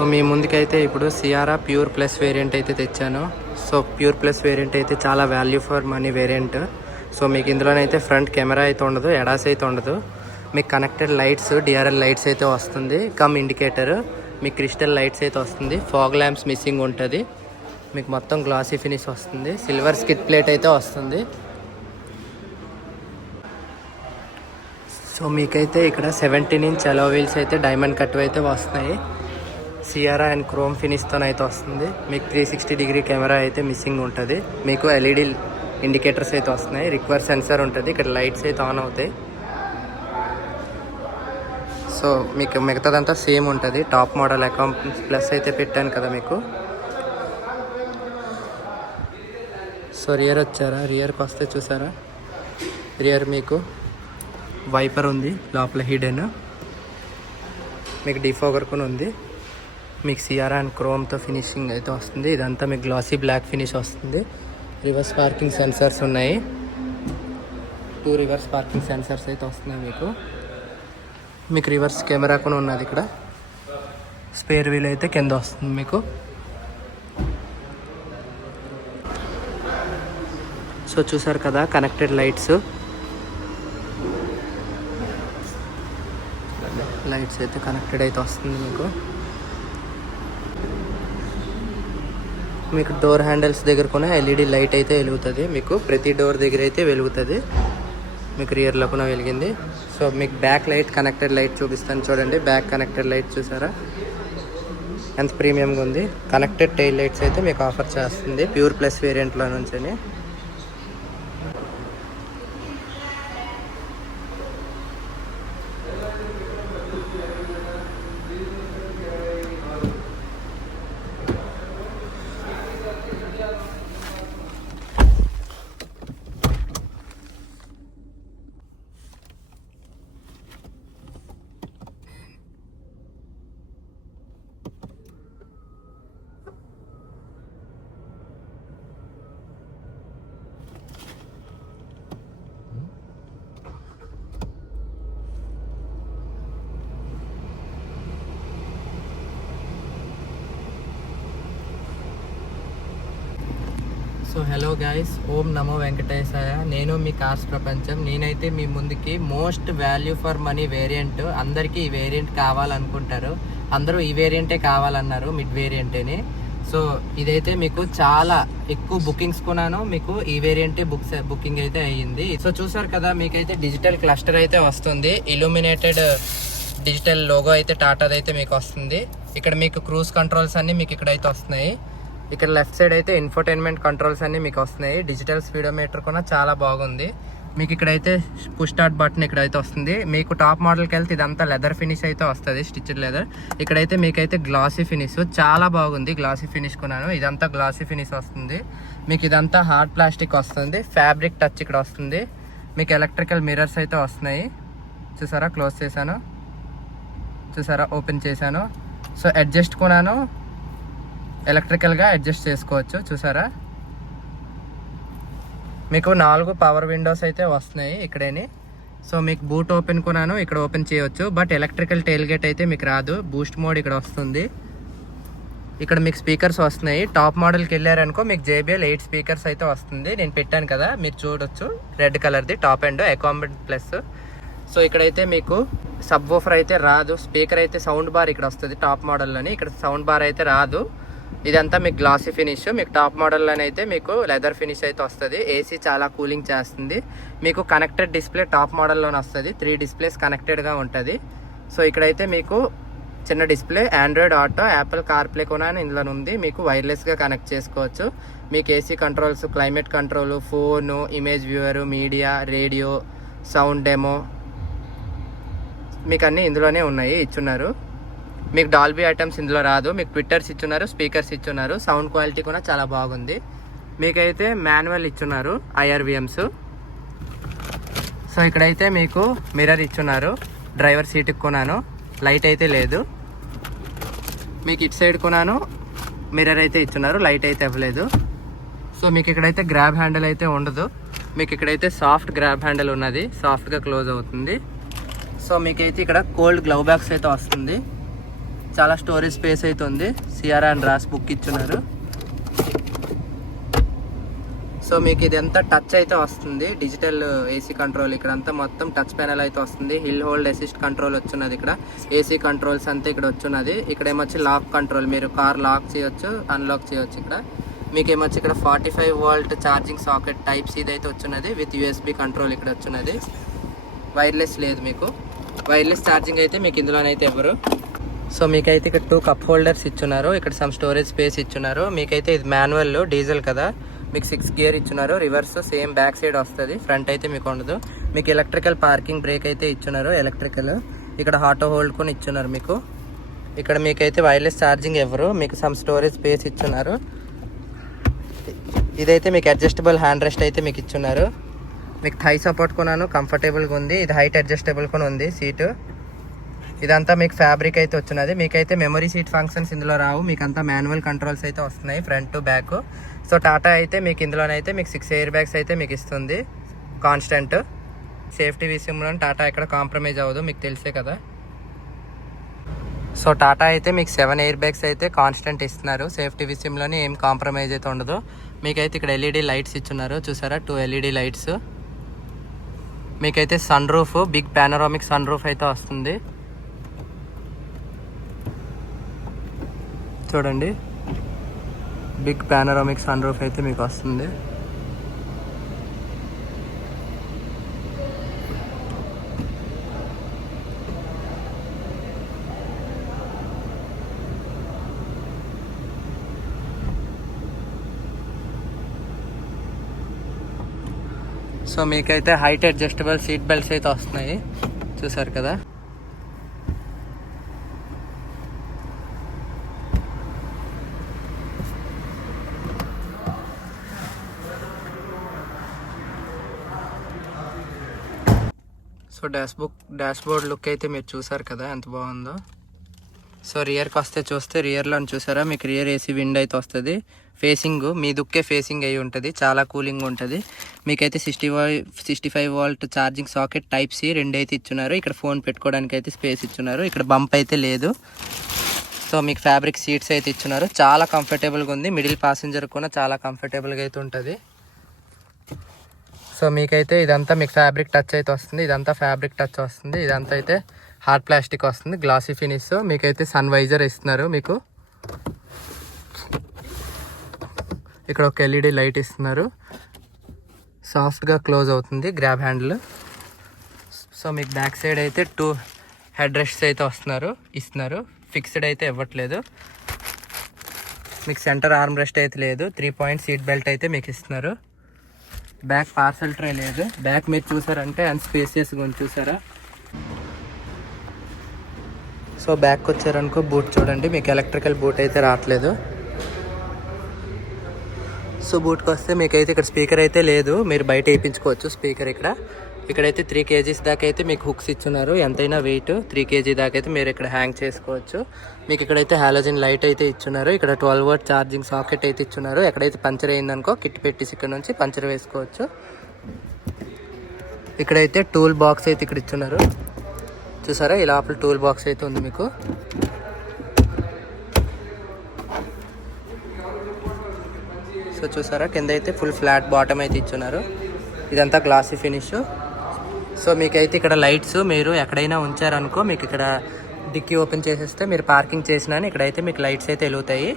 So మీ ముందుకైతే ఇప్పుడు Sierra pure plus variant అయితే తెచ్చాను. సో ప్యూర్ ప్లస్ వేరియంట్ అయితే చాలా value for money variant. So మీకు ఇందులోనైతే ఫ్రంట్ కెమెరా అయితే ఉండదు, ఎడాస్ అయితే ఉండదు. మీకు కనెక్టెడ్ లైట్స్, డిఆర్ఎల్ లైట్స్ అయితే వస్తుంది, కమ్ ఇండికేటర్, మీకు క్రిస్టల్ లైట్స్ అయితే వస్తుంది, ఫాగ్ ల్యాంప్స్ మిస్సింగ్ ఉంటుంది, మీకు మొత్తం గ్లాసీ ఫినిష్ వస్తుంది, సిల్వర్ స్కిట్ ప్లేట్ అయితే వస్తుంది. సో మీకైతే ఇక్కడ 17 ఇంచ్ అలో వీల్స్ అయితే డైమండ్ కట్ అయితే వస్తున్నాయి. సియారా అండ్ క్రోమ్ ఫినిష్తో అయితే వస్తుంది. మీకు 360 డిగ్రీ కెమెరా అయితే మిస్సింగ్ ఉంటుంది. మీకు ఎల్ఈడి ఇండికేటర్స్ అయితే వస్తున్నాయి, రిక్వైర్ సెన్సార్ ఉంటుంది, ఇక్కడ లైట్స్ అయితే ఆన్ అవుతాయి. సో మీకు మిగతాదంతా సేమ్ ఉంటుంది. టాప్ మోడల్ అకౌంట్ ప్లస్ అయితే పెట్టాను కదా మీకు. సో రియర్ వచ్చారా, రియర్కి వస్తే చూసారా, రియర్ మీకు వైపర్ ఉంది, లోపల హిడెన్, మీకు డిఫోగర్ కూడా ఉంది, మీకు సియారా అండ్ క్రోమ్తో ఫినిషింగ్ అయితే వస్తుంది. ఇదంతా మీకు గ్లాసీ బ్లాక్ ఫినిష్ వస్తుంది. రివర్స్ పార్కింగ్ సెన్సర్స్ ఉన్నాయి, 2 రివర్స్ పార్కింగ్ సెన్సర్స్ అయితే వస్తున్నాయి. మీకు రివర్స్ కెమెరా కూడా ఉన్నది. ఇక్కడ స్పేర్ వీల్ అయితే కింద వస్తుంది మీకు. సో చూసారు కదా కనెక్టెడ్ లైట్స్ అయితే కనెక్టెడ్ అయితే వస్తుంది మీకు డోర్ హ్యాండిల్స్ దగ్గర కూడా ఎల్ఈడి లైట్ అయితే వెలుగుతుంది. మీకు ప్రతి డోర్ దగ్గర అయితే వెలుగుతుంది. మీకు రియర్లో కూడా వెలిగింది. సో మీకు బ్యాక్ లైట్, కనెక్టెడ్ లైట్ చూపిస్తాను చూడండి. బ్యాక్ కనెక్టెడ్ లైట్ చూసారా ఎంత ప్రీమియంగా ఉంది. కనెక్టెడ్ టైల్ లైట్స్ అయితే మీకు ఆఫర్ చేస్తుంది ప్యూర్ ప్లస్ వేరియంట్లో నుంచి. సో హలో గైస్, ఓం నమో వెంకటేశాయ. నేను మీ కార్స్ ప్రపంచం. నేనైతే మీ ముందుకి most value for money variant, అందరికీ ఈ వేరియంట్ కావాలనుకుంటారు, అందరూ ఈ వేరియంటే కావాలన్నారు, మిడ్ వేరియంటేని. సో ఇదైతే మీకు చాలా ఎక్కువ బుకింగ్స్ కొన్నాను, మీకు ఈ వేరియంటే బుకింగ్ అయితే అయ్యింది. సో చూసారు కదా, మీకైతే డిజిటల్ క్లస్టర్ అయితే వస్తుంది, ఇల్యూమినేటెడ్ డిజిటల్ లోగో అయితే టాటాది అయితే మీకు వస్తుంది. ఇక్కడ మీకు క్రూజ్ కంట్రోల్స్ అన్నీ మీకు ఇక్కడైతే వస్తున్నాయి. ఇక్కడ లెఫ్ట్ సైడ్ అయితే ఇన్ఫోటైన్మెంట్ కంట్రోల్స్ అన్నీ మీకు వస్తున్నాయి. డిజిటల్ స్పీడోమీటర్ కూడా చాలా బాగుంది. మీకు ఇక్కడైతే పుష్ స్టార్ట్ బటన్ ఇక్కడైతే వస్తుంది. మీకు టాప్ మోడల్కి వెళ్తే ఇదంతా లెదర్ ఫినిష్ అయితే వస్తుంది, స్టిచ్డ్ లెదర్. ఇక్కడైతే మీకైతే గ్లాసీ ఫినిష్ చాలా బాగుంది. గ్లాసీ ఫినిష్ కొన్నాను, ఇదంతా గ్లాసీ ఫినిష్ వస్తుంది. మీకు ఇదంతా హార్డ్ ప్లాస్టిక్ వస్తుంది, ఫ్యాబ్రిక్ టచ్ ఇక్కడ వస్తుంది. మీకు ఎలక్ట్రికల్ మిర్రర్స్ అయితే వస్తున్నాయి. చూసారా, క్లోజ్ చేశాను, చూసారా, ఓపెన్ చేశాను. సో అడ్జస్ట్ కొన్నాను, ఎలక్ట్రికల్గా అడ్జస్ట్ చేసుకోవచ్చు. చూసారా, మీకు 4 పవర్ విండోస్ అయితే వస్తున్నాయి ఇక్కడేని. సో మీకు బూట్ ఓపెన్ కొన్నాను, ఇక్కడ ఓపెన్ చేయవచ్చు. బట్ ఎలక్ట్రికల్ టైల్ గేట్ అయితే మీకు రాదు. బూస్ట్ మోడ్ ఇక్కడ వస్తుంది. ఇక్కడ మీకు స్పీకర్స్ వస్తున్నాయి. టాప్ మోడల్కి వెళ్ళారనుకో మీకు JBL 8 స్పీకర్స్ అయితే వస్తుంది. నేను పెట్టాను కదా, మీరు చూడొచ్చు, రెడ్ కలర్ది టాప్ అండ్ అకాంబెంట్ ప్లస్. సో ఇక్కడైతే మీకు సబ్ వూఫర్ అయితే రాదు. స్పీకర్ అయితే సౌండ్ బార్ ఇక్కడ వస్తుంది టాప్ మోడల్లోని, ఇక్కడ సౌండ్ బార్ అయితే రాదు. ఇదంతా మీకు గ్లాసీ ఫినిష్. మీకు టాప్ మోడల్లోనే అయితే మీకు లెదర్ ఫినిష్ అయితే వస్తుంది. ఏసీ చాలా కూలింగ్ చేస్తుంది. మీకు కనెక్టెడ్ డిస్ప్లే టాప్ మోడల్లోనే వస్తుంది, 3 డిస్ప్లేస్ కనెక్టెడ్గా ఉంటుంది. సో ఇక్కడైతే మీకు చిన్న display, Android auto, Apple CarPlay కూడా ఇందులో ఉంది. మీకు వైర్లెస్గా కనెక్ట్ చేసుకోవచ్చు. మీకు AC controls, climate control, phone, image viewer, media, radio, sound demo, మీకు అన్నీ ఇందులోనే ఉన్నాయి, ఇచ్చున్నారు. మీకు డాల్బీ ఐటమ్స్ ఇందులో రాదు. మీకు ట్విట్టర్స్ ఇచ్చున్నారు, స్పీకర్స్ ఇచ్చున్నారు. సౌండ్ క్వాలిటీ కూడా చాలా బాగుంది. మీకైతే మాన్యువల్ ఇచ్చున్నారు, IRVMs. సో ఇక్కడైతే మీకు మిర్రర్ ఇచ్చున్నారు. డ్రైవర్ సీట్కి కొన్నాను, లైట్ అయితే లేదు. మీకు ఇటు సైడ్ కొన్నాను, మిర్రర్ అయితే ఇచ్చున్నారు, లైట్ అయితే ఇవ్వలేదు. సో మీకు ఇక్కడైతే గ్రాబ్ హ్యాండిల్ అయితే ఉండదు. మీకు ఇక్కడైతే సాఫ్ట్ గ్రాబ్ హ్యాండిల్ ఉన్నది, సాఫ్ట్గా క్లోజ్ అవుతుంది. సో మీకైతే ఇక్కడ కోల్డ్ గ్లవ్ బ్యాగ్స్ అయితే వస్తుంది. చాలా స్టోరేజ్ స్పేస్ అయితే ఉంది. సిఆర్ అండ్ రాస్ బుక్ ఇచ్చున్నారు. సో మీకు ఇదంతా టచ్ అయితే వస్తుంది, డిజిటల్ ఏసీ కంట్రోల్. ఇక్కడ అంతా మొత్తం టచ్ ప్యానల్ అయితే వస్తుంది. హిల్ హోల్డ్ అసిస్ట్ కంట్రోల్ వచ్చున్నది. ఇక్కడ ఏసీ కంట్రోల్స్ అంతా ఇక్కడ వచ్చున్నది. ఇక్కడ ఏమొచ్చి లాక్ కంట్రోల్, మీరు కార్ లాక్ చేయొచ్చు, అన్లాక్ చేయొచ్చు. ఇక్కడ మీకు ఏమొచ్చి ఇక్కడ 45 volt charging socket type C అయితే వచ్చున్నది విత్ యూఎస్బి కంట్రోల్ ఇక్కడ వచ్చున్నది. వైర్లెస్ లేదు, మీకు వైర్లెస్ ఛార్జింగ్ అయితే మీకు ఇందులోనైతే ఇవ్వరు. సో మీకైతే ఇక్కడ 2 కప్ హోల్డర్స్ ఇచ్చున్నారు. ఇక్కడ సమ్ స్టోరేజ్ స్పేస్ ఇచ్చున్నారు. మీకైతే ఇది మాన్యువల్ డీజిల్ కదా, మీకు 6 గేర్ ఇచ్చున్నారు. రివర్స్ సేమ్ బ్యాక్ సైడ్ వస్తుంది, ఫ్రంట్ అయితే మీకు ఉండదు. మీకు ఎలక్ట్రికల్ పార్కింగ్ బ్రేక్ అయితే ఇచ్చున్నారు, ఎలక్ట్రికల్. ఇక్కడ ఆటో హోల్డ్ కొని ఇచ్చున్నారు మీకు. ఇక్కడ మీకైతే వైర్లెస్ ఛార్జింగ్ ఎవరు, మీకు సమ్ స్టోరేజ్ స్పేస్ ఇచ్చున్నారు. ఇదైతే మీకు అడ్జస్టబుల్ హ్యాండ్ రెస్ట్ అయితే మీకు ఇచ్చున్నారు. మీకు థై సపోర్ట్ కొన్నాను, కంఫర్టబుల్గా ఉంది. ఇది హైట్ అడ్జస్టబుల్ కొని ఉంది సీటు. ఇదంతా మీకు ఫ్యాబ్రిక్ అయితే వచ్చినది. మీకైతే మెమరీ సీట్ ఫంక్షన్స్ ఇందులో రావు, మీకు అంతా మాన్యువల్ కంట్రోల్స్ అయితే వస్తున్నాయి front to back. So Tata అయితే మీకు ఇందులోనైతే మీకు 6 ఎయిర్ బ్యాగ్స్ అయితే మీకు ఇస్తుంది కాన్స్టెంట్. సేఫ్టీ విషయంలో టాటా ఎక్కడ కాంప్రమైజ్ అవ్వదు, మీకు తెలిసే కదా. సో టాటా అయితే మీకు 7 ఎయిర్ బ్యాగ్స్ అయితే కాన్స్టెంట్ ఇస్తున్నారు. సేఫ్టీ విషయంలోనే ఏం కాంప్రమైజ్ అయితే ఉండదు. మీకైతే ఇక్కడ ఎల్ఈడి లైట్స్ ఇచ్చున్నారు, చూసారా, 2 ఎల్ఈడి లైట్స్. మీకైతే sun roof, big panoramic sun roof అయితే వస్తుంది. చూడండి, బిగ్ పానోరామిక్ సన్ రూఫ్ అయితే మీకు వస్తుంది. సో మీకైతే హైట్ అడ్జస్టబుల్ సీట్ బెల్ట్స్ అయితే వస్తున్నాయి, చూసారు కదా. సో డాష్ బోర్డ్ లుక్ అయితే మీరు చూసారు కదా ఎంత బాగుందో. సో రియర్కి వస్తే చూస్తే రియర్లో చూసారా, మీకు రియర్ ఏసీ విండ్ అయితే వస్తుంది. ఫేసింగ్ మీ దుక్కే ఫేసింగ్ అయి ఉంటుంది, చాలా కూలింగ్ ఉంటుంది. మీకైతే 65 volt charging socket type C 2 అయితే ఇచ్చున్నారు. ఇక్కడ ఫోన్ పెట్టుకోవడానికి అయితే స్పేస్ ఇచ్చున్నారు. ఇక్కడ బంప్ అయితే లేదు. సో మీకు ఫ్యాబ్రిక్ సీట్స్ అయితే ఇచ్చున్నారు, చాలా కంఫర్టబుల్గా ఉంది. మిడిల్ ప్యాసింజర్ కూడా చాలా కంఫర్టబుల్గా అయితే ఉంటుంది. సో మీకైతే ఇదంతా మీకు ఫ్యాబ్రిక్ టచ్ అయితే వస్తుంది. ఇదంతా ఫ్యాబ్రిక్ టచ్ వస్తుంది. ఇదంతా అయితే హార్డ్ ప్లాస్టిక్ వస్తుంది, గ్లాసీ ఫినిష్. మీకైతే సన్ వైజర్ ఇస్తున్నారు. మీకు ఇక్కడ ఒక ఎల్ఈడి లైట్ ఇస్తున్నారు, సాఫ్ట్గా క్లోజ్ అవుతుంది గ్రాబ్ హ్యాండిల్. సో మీకు బ్యాక్ సైడ్ అయితే 2 హెడ్ రెస్ట్స్ అయితే ఇస్తున్నారు. ఫిక్స్డ్ అయితే ఇవ్వట్లేదు. మీకు సెంటర్ ఆర్మ్ రెస్ట్ అయితే లేదు. 3 పాయింట్ సీట్ బెల్ట్ అయితే మీకు ఇస్తున్నారు. బ్యాక్ పార్సల్ ట్రే లేదు. బ్యాక్ మీరు చూసారంటే అంత స్పేసియస్గా ఉంది, చూసారా. సో బ్యాక్ వచ్చారనుకో బూట్ చూడండి, మీకు ఎలక్ట్రికల్ బూట్ అయితే రావట్లేదు. సో బూట్కి వస్తే మీకైతే ఇక్కడ స్పీకర్ అయితే లేదు, మీరు బయట వేయించుకోవచ్చు స్పీకర్. ఇక్కడైతే 3 kgs దాకా అయితే మీకు హుక్స్ ఇచ్చున్నారు. ఎంతైనా వెయిట్ 3 kg దాకా అయితే మీరు ఇక్కడ హ్యాంగ్ చేసుకోవచ్చు. మీకు ఇక్కడైతే హాలోజన్ లైట్ అయితే ఇచ్చున్నారు. ఇక్కడ 12 వోల్ట్ ఛార్జింగ్ సాకెట్ అయితే ఇచ్చున్నారు. ఎక్కడైతే పంచర్ అయిందనుకో కిట్ పెట్టేసి ఇక్కడ నుంచి పంచర్ వేసుకోవచ్చు. ఇక్కడైతే టూల్ బాక్స్ అయితే ఇక్కడ ఇచ్చున్నారు, చూసారా. ఈ లోపల టూల్ బాక్స్ అయితే ఉంది మీకు. సో చూసారా, కింద అయితే ఫుల్ ఫ్లాట్ బాటమ్ అయితే ఇచ్చున్నారు. ఇదంతా గ్లాసీ ఫినిష్. సో మీకైతే ఇక్కడ లైట్స్ మీరు ఎక్కడైనా ఉంచారనుకో, మీకు ఇక్కడ డిక్కీ ఓపెన్ చేసేస్తే మీరు పార్కింగ్ చేసినా ఇక్కడైతే మీకు లైట్స్ అయితే వెలుగుతాయి.